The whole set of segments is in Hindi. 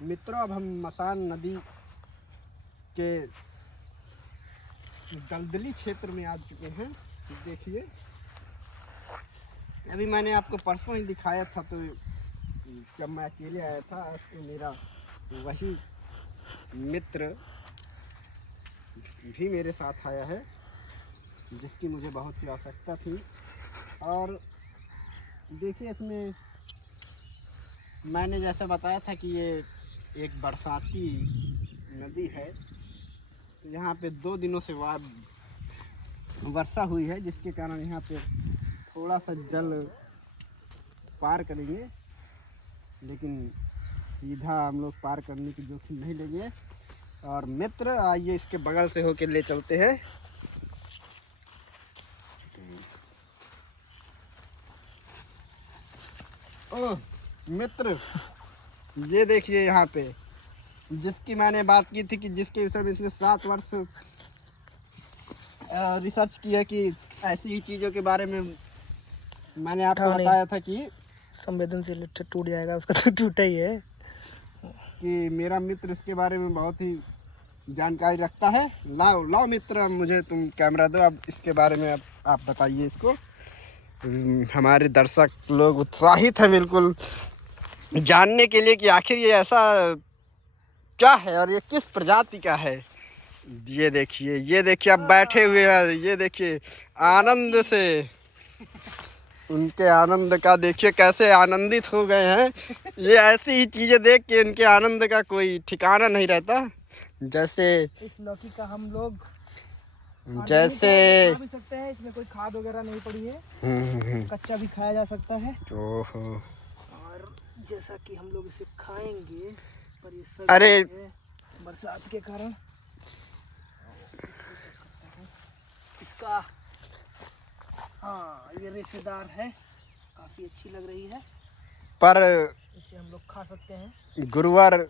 मित्रों, अब हम मसान नदी के दलदली क्षेत्र में आ चुके हैं। देखिए, अभी मैंने आपको परसों ही दिखाया था, तो जब मैं अकेले आया था तो मेरा वही मित्र भी मेरे साथ आया है, जिसकी मुझे बहुत ही आवश्यकता थी। और देखिए, इसमें मैंने जैसा बताया था कि ये एक बरसाती नदी है। यहाँ पे 2 दिनों से वर्षा हुई है, जिसके कारण यहाँ पे थोड़ा सा जल पार करेंगे, लेकिन सीधा हम लोग पार करने की जोखिम नहीं लेंगे। और मित्र, आइए इसके बगल से होके ले चलते हैं। ओह मित्र, ये देखिए, यहाँ पे जिसकी मैंने बात की थी कि जिसके विषय में इसने 7 वर्ष रिसर्च किया कि ऐसी ही चीज़ों के बारे में मैंने आपको बताया था कि संवेदनशील टूट जाएगा, उसका तो टूटा ही है। कि मेरा मित्र इसके बारे में बहुत ही जानकारी रखता है। लाओ मित्र, मुझे तुम कैमरा दो। अब इसके बारे में आप बताइए इसको। हमारे दर्शक लोग उत्साहित हैं बिल्कुल जानने के लिए कि आखिर ये ऐसा क्या है और ये किस प्रजाति का है। ये देखिए अब बैठे हुए हैं। ये देखिए, आनंद से, उनके आनंद का देखिए कैसे आनंदित हो गए हैं। ये ऐसी ही चीज़ें देख के इनके आनंद का कोई ठिकाना नहीं रहता। जैसे इस लौकी का हम लोग जैसे खा भी सकते हैं, इसमें कोई खाद वगैरह नहीं पड़ी है। कच्चा भी खाया जा सकता है। ओहो, और जैसा कि हम लोग इसे खाएंगे, पर ये सब अरे बरसात के कारण इसका, हाँ, ये रेशेदार है, काफी अच्छी लग रही है। पर इसे हम लोग खा सकते हैं। गुरुवार,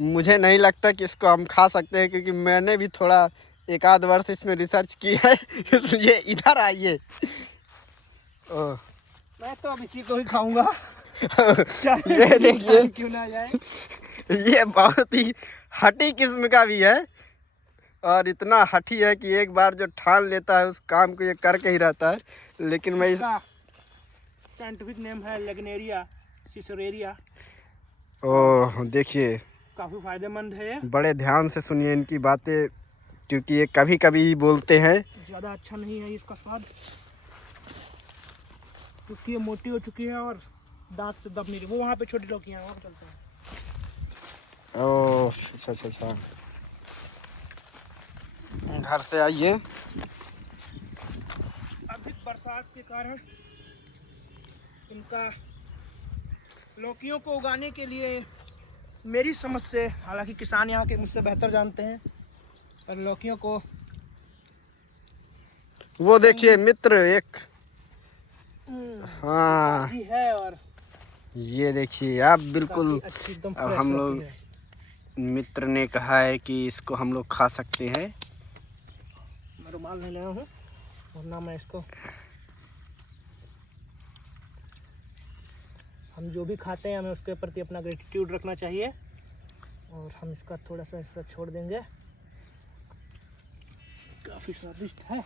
मुझे नहीं लगता कि इसको हम खा सकते हैं, क्योंकि मैंने भी थोड़ा 1 आध वर्ष इसमें रिसर्च की है। इसलिए इधर आइए। ओह, मैं तो अब इसी को ही खाऊंगा। ये देखिए, क्यों ना जाए। ये बहुत ही हठी किस्म का भी है, और इतना हठी है कि एक बार जो ठान लेता है उस काम को ये करके ही रहता है। लेकिन मैं इसका साइंटिफिक नेम है लेगनेरिया सिसरेरिया। ओह, देखिए, काफी फायदेमंद है। बड़े ध्यान से सुनिए इनकी बातें, क्योंकि ये कभी कभी बोलते हैं। ज़्यादा अच्छा नहीं है इसका स्वाद, क्योंकि ये मोटी हो चुकी है और दांत से दब नहीं रही। वो वहाँ पे छोटी लौकियाँ हैं, वहाँ पे चलते हैं। ओह, अच्छा। घर से आइए। अधिक बरसात के कारण इनका लौकियों को उगाने के लिए मेरी समझ से, हालांकि किसान यहाँ के मुझसे बेहतर जानते हैं, पर लौकियों को, वो देखिए मित्र, एक हाँ ताजी है। और ये देखिए, आप बिल्कुल, अच्छी एकदम अब फ्रेश हम लौकी लोग, है। मित्र ने कहा है कि इसको हम लोग खा सकते हैं। मैं रुमाल नहीं लाया हूँ, वरना मैं इसको, हम जो भी खाते हैं हमें उसके प्रति अपना ग्रेटिट्यूड रखना चाहिए। और हम इसका थोड़ा सा हिस्सा छोड़ देंगे। काफ़ी स्वादिष्ट है,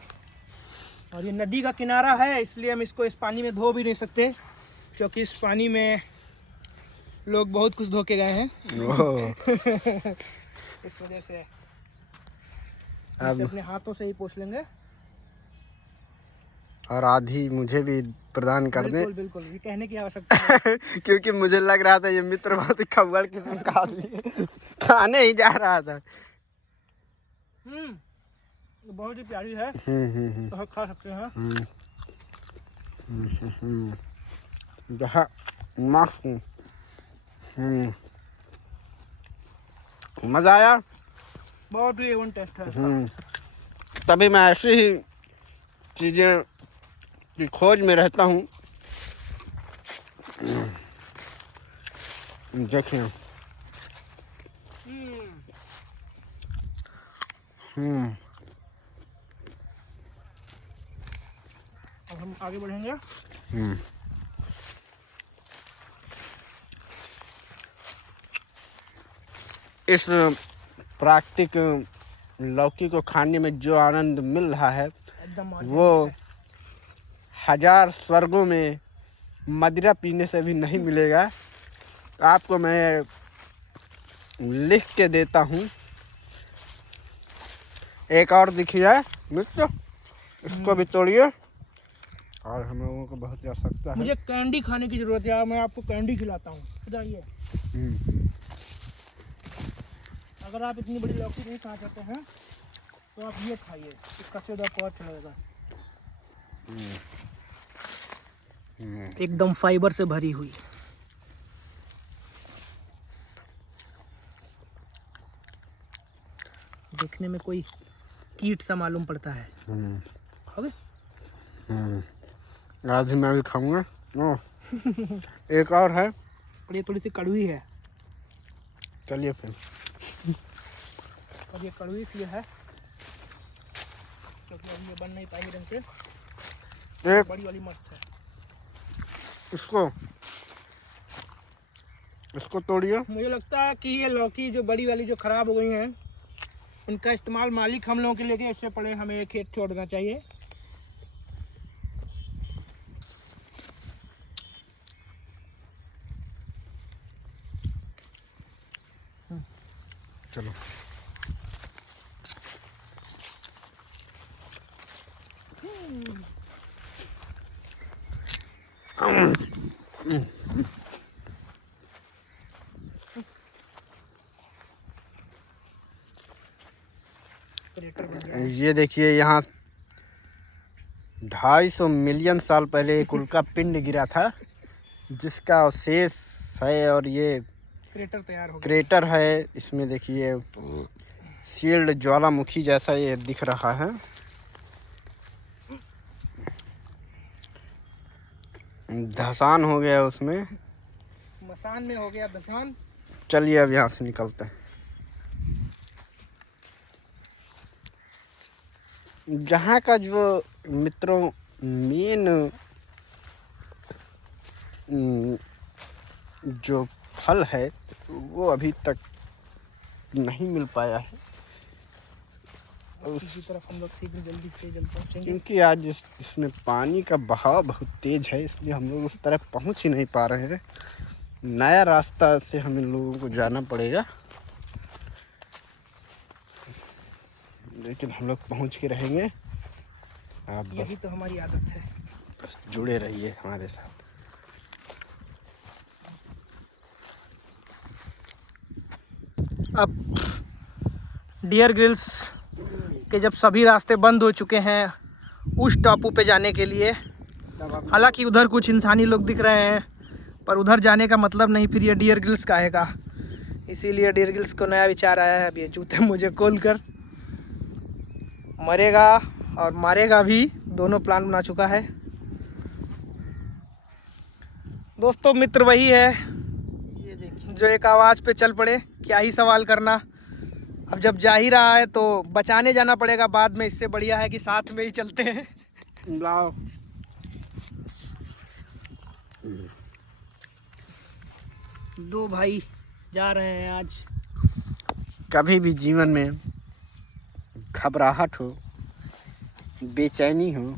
और ये नदी का किनारा है, इसलिए हम इसको इस पानी में धो भी नहीं सकते, क्योंकि इस पानी में लोग बहुत कुछ धो के गए हैं। इस वजह से अपने हाथों से ही पोंछ लेंगे। और आधी मुझे भी प्रदान कर दें। बिल्कुल, ये कहने की आवश्यकता है। क्योंकि मुझे लग रहा था ये मित्र बहुत ही खब्बड़ किस्म का आदमी है। खाने ही जा रहा था। बहुत ही प्यारी है। तो खा सकते हैं। मजा आया। बहुत ही एवन टेस्ट है। तभी मैं ऐसी ही चीज़ें की खोज में रहता हूँ। देखिए, अब हम आगे बढ़ेंगे। इस प्राकृतिक लौकी को खाने में जो आनंद मिल रहा है एकदम वो हजार स्वर्गों में मदिरा पीने से भी नहीं मिलेगा। आपको मैं लिख के देता हूँ। एक और दिखिए मित्र, इसको भी तोड़िए। और हम लोगों को बहुत ही आवश्यकता है। मुझे कैंडी खाने की जरूरत है, मैं आपको कैंडी खिलाता हूँ। इधर ये, अगर आप इतनी बड़ी लौकी नहीं खा सकते हैं तो आप ये खाइए, इसका स्वाद आपको अच्छा लगेगा। एकदम फाइबर से भरी हुई। देखने में कोई कीट सा मालूम पड़ता है। खाओगे? आज ही मैं भी खाऊंगा। एक और है और ये थोड़ी सी कड़वी है। चलिए फिर। और ये कड़वी सी है क्योंकि अभी ये बन नहीं पाएगी ढंग से। एक बड़ी वाली मस्त है। इसको तोड़िए। मुझे लगता है कि ये लौकी जो बड़ी वाली जो खराब हो गई हैं, इनका इस्तेमाल मालिक हम लोगों के लिए, इससे पहले हमें ये खेत छोड़ना चाहिए। चलो ये देखिए, यहाँ 250 मिलियन साल पहले एक उल्का पिंड गिरा था जिसका अवशेष है। और ये क्रेटर तैयार हो गया। क्रेटर है। इसमें देखिए शील्ड ज्वालामुखी जैसा ये दिख रहा है। धसान हो गया उसमें, मसान में हो गया धसान। चलिए अब यहाँ से निकलते हैं। जहाँ का जो मित्रों मेन जो फल है वो अभी तक नहीं मिल पाया है। इसी तरफ हम लोग शीघ्र जल्दी से जल्द पहुँचेंगे क्योंकि आज इसमें पानी का बहाव बहुत तेज है, इसलिए हम लोग उस तरफ पहुँच ही नहीं पा रहे हैं। नया रास्ता से हम इन लोगों को जाना पड़ेगा, लेकिन हम लोग पहुँच के रहेंगे। आप यही तो हमारी आदत है। बस जुड़े रहिए हमारे साथ। अब डियर ग्रिल्स के जब सभी रास्ते बंद हो चुके हैं उस टापू पे जाने के लिए, हालांकि उधर कुछ इंसानी लोग दिख रहे हैं, पर उधर जाने का मतलब नहीं फिर ये डियर ग्रिल्स का आएगा। इसीलिए डियर ग्रिल्स को नया विचार आया है। अब ये जूते मुझे खोल कर मरेगा और मारेगा भी, दोनों प्लान बना चुका है। दोस्तों मित्र वही है जो एक आवाज़ पे चल पड़े, क्या ही सवाल करना। अब जब जा ही रहा है तो बचाने जाना पड़ेगा बाद में, इससे बढ़िया है कि साथ में ही चलते हैं। लाओ। दो भाई जा रहे हैं आज। कभी भी जीवन में घबराहट हो, बेचैनी हो,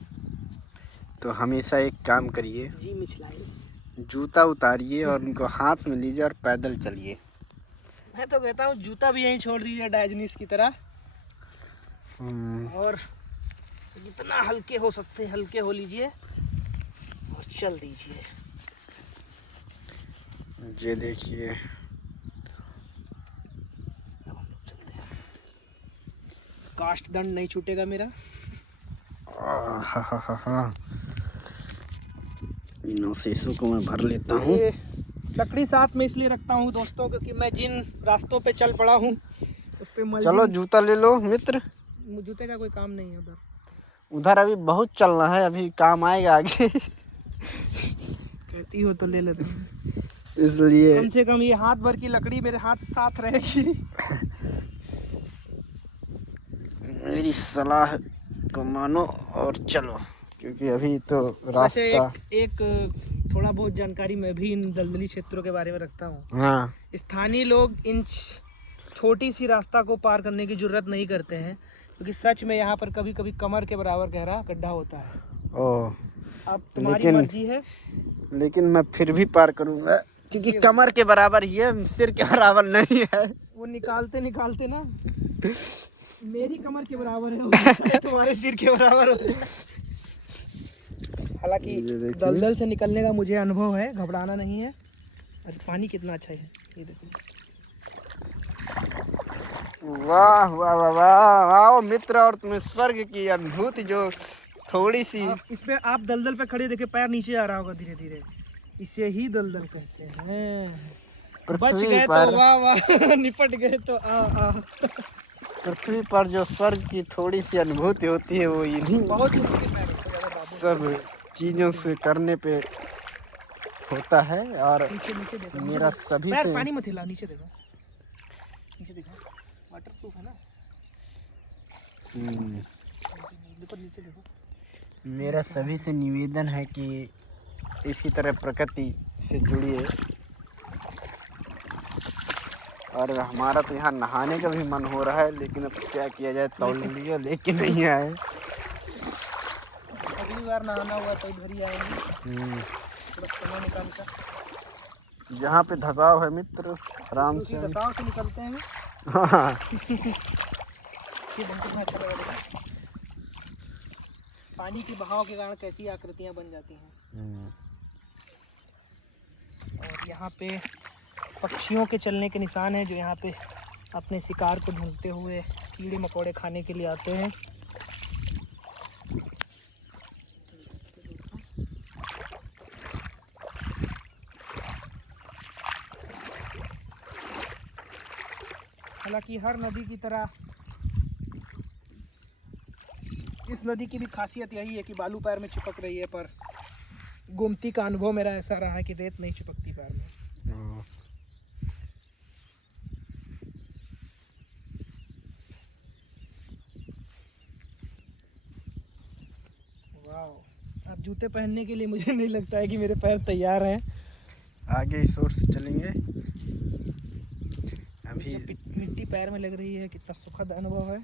तो हमेशा एक काम करिए, जी मिचलाइए, जूता उतारिए और उनको हाथ में लीजिए और पैदल चलिए। मैं तो कहता हूँ जूता भी यहीं छोड़ दीजिए डायजनीस की तरह, और जितना हल्के हो सकते हल्के हो लीजिए और चल दीजिए। ये देखिए, अब हम लोग चलते हैं। काष्ठ दंड नहीं छूटेगा मेरा। इन अवशेषों को मैं भर लेता हूँ। ये लकड़ी साथ में इसलिए रखता हूँ दोस्तों, क्योंकि मैं जिन रास्तों पे चल पड़ा हूँ उस पे चलो जूता ले लो मित्र। जूते का कोई काम नहीं है उधर। उधर अभी बहुत चलना है, अभी काम आएगा आगे। कहती हो तो ले लेते, इसलिए कम से कम ये हाथ भर की लकड़ी मेरे हाथ साथ रहेगी। मेरी सलाह को मानो और चलो, क्योंकि अभी तो वैसे रास्ता एक थोड़ा बहुत जानकारी मैं भी इन दलदली क्षेत्रों के बारे में रखता हूँ। हाँ, स्थानीय लोग इन छोटी सी रास्ता को पार करने की जरूरत नहीं करते हैं, क्योंकि सच में यहाँ पर कभी कभी कमर के बराबर गहरा गड्ढा होता है। ओह, अब तुम्हारी मर्जी है। लेकिन मैं फिर भी पार करूंगा, क्योंकि कमर के बराबर ही है, सिर के बराबर नहीं है। वो निकालते निकालते ना मेरी कमर के बराबर है, तुम्हारे सिर के बराबर होता है। हालांकि दलदल से निकलने का मुझे अनुभव है, घबराना नहीं है। और पानी कितना अच्छा है, ये देखो। वाह वाह वाह वाह वाह मित्र, और तुम्हें स्वर्ग की अनुभूति जो थोड़ी सी। इस पे आप दलदल पे खड़े देखे, पैर नीचे आ रहा होगा धीरे धीरे, इसे ही दलदल कहते हैं। बच गए तो वाह वाह, निपट गए तो आ। पृथ्वी पर जो स्वर्ग की थोड़ी सी अनुभूति होती है वो इन्हीं बहुत सब चीजों से करने पे होता है। और नीचे नीचे देखो, मेरा सभी पैर से पानी मत हिलाओ, नीचे देखो, नीचे देखो, वाटर प्रूफ है ना। देखो नीचे देखो। मेरा सभी से निवेदन है कि इसी तरह प्रकृति से जुड़िए। और हमारा तो यहाँ नहाने का भी मन हो रहा है, लेकिन अब क्या किया जाए, तौलिया लेके नहीं आए। अगली बार नहाना हुआ तो इधर ही आएंगे, थोड़ा समय निकाल कर। यहाँ पे धसाव है मित्र, आराम से। धसाव से निकलते हैं। हाँ। ये कितना अच्छा लगा देखो। पानी की बहाव के कारण कैसी आकृतियाँ बन जाती हैं। और यहाँ पे पक्षियों के चलने के निशान हैं, जो यहाँ पे अपने शिकार को ढूंढते हुए कीड़े मकोड़े खाने के लिए आते हैं। हालांकि हर नदी की तरह इस नदी की भी खासियत यही है कि बालू पैर में चिपक रही है, पर गोमती का अनुभव मेरा ऐसा रहा है कि रेत नहीं चिपकती पैर में। वाह, अब जूते पहनने के लिए मुझे नहीं लगता है कि मेरे पैर तैयार हैं। आगे इस ओर से चलेंगे। अभी जब मिट्टी पैर में लग रही है, कितना सुखद अनुभव है।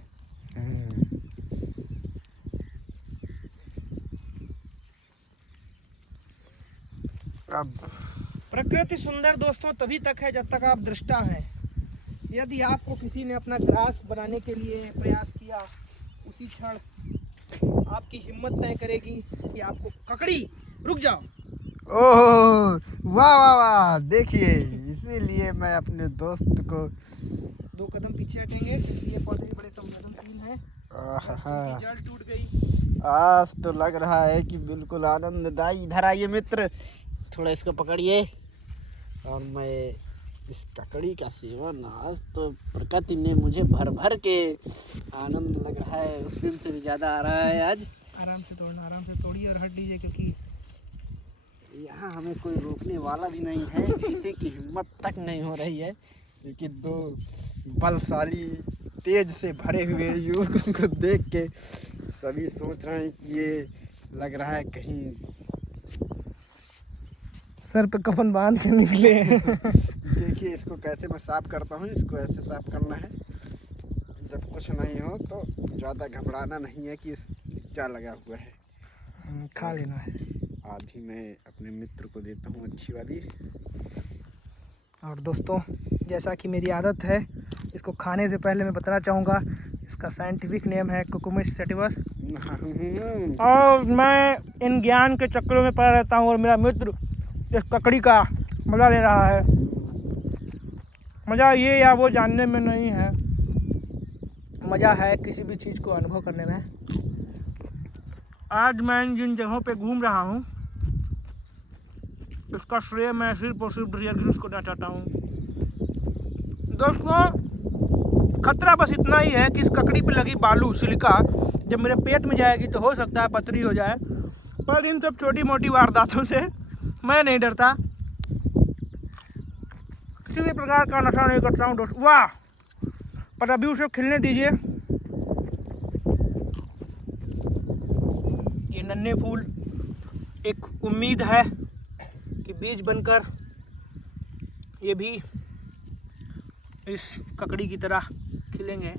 अब प्रकृति सुंदर दोस्तों तभी तक है जब तक आप दृष्टा हैं। यदि आपको किसी ने अपना ग्रास बनाने के लिए प्रयास किया, उसी क्षण आपकी हिम्मत तय करेगी कि आपको ककड़ी रुक जाओ। ओह वाह वाह वाह, देखिए इसीलिए मैं अपने दोस्त को 2 कदम पीछे हटेंगे। ये पौधे बड़े संवेदनशील हैं, जिनकी जड़ टूट गई। आज तो लग रहा है कि बिल्कुल आनंददायी। इधर आइए मित्र, थोड़ा इसको पकड़िए। और मैं इस ककड़ी का सेवन आज तो प्रकृति ने मुझे भर भर के आनंद लग रहा है, उस दिन से भी ज़्यादा आ रहा है आज। आराम से तोड़ना, आराम से तोड़िए और हट दीजिए, क्योंकि यहाँ हमें कोई रोकने वाला भी नहीं है। किसी की हिम्मत तक नहीं हो रही है, क्योंकि 2 बलशाली तेज से भरे हुए युवकों को देख के सभी सोच रहे हैं कि ये लग रहा है कहीं सर पे कफन बांध के निकले। देखिए इसको कैसे मैं साफ करता हूँ। इसको ऐसे साफ करना है, जब कुछ नहीं हो तो ज़्यादा घबराना नहीं है कि इस क्या लगा हुआ है, खा लेना है। आधी मैं अपने मित्र को देता हूँ अच्छी वाली। और दोस्तों, जैसा कि मेरी आदत है, इसको खाने से पहले मैं बताना चाहूँगा, इसका साइंटिफिक नेम है कुकुमिस सैटिवस। और मैं इन ज्ञान के चक्रों में पड़ा रहता हूँ, और मेरा मित्र इस ककड़ी का मज़ा ले रहा है। मज़ा ये या वो जानने में नहीं है, मज़ा है किसी भी चीज़ को अनुभव करने में। आज मैं जिन जगहों पे घूम रहा हूँ, इसका श्रेय मैं सिर्फ और सिर्फ डियर ग्रिल्स को देना चाहता हूँ। दोस्तों, खतरा बस इतना ही है कि इस ककड़ी पे लगी बालू सिलिका जब मेरे पेट में जाएगी तो हो सकता है पथरी हो जाए, पर इन सब छोटी मोटी वारदातों से मैं नहीं डरता। किसी भी प्रकार का नशा नहीं करता हूँ दोस्त। वाह, पर अभी उसे खिलने दीजिए। ये नन्हे फूल एक उम्मीद है कि बीज बनकर ये भी इस ककड़ी की तरह खिलेंगे।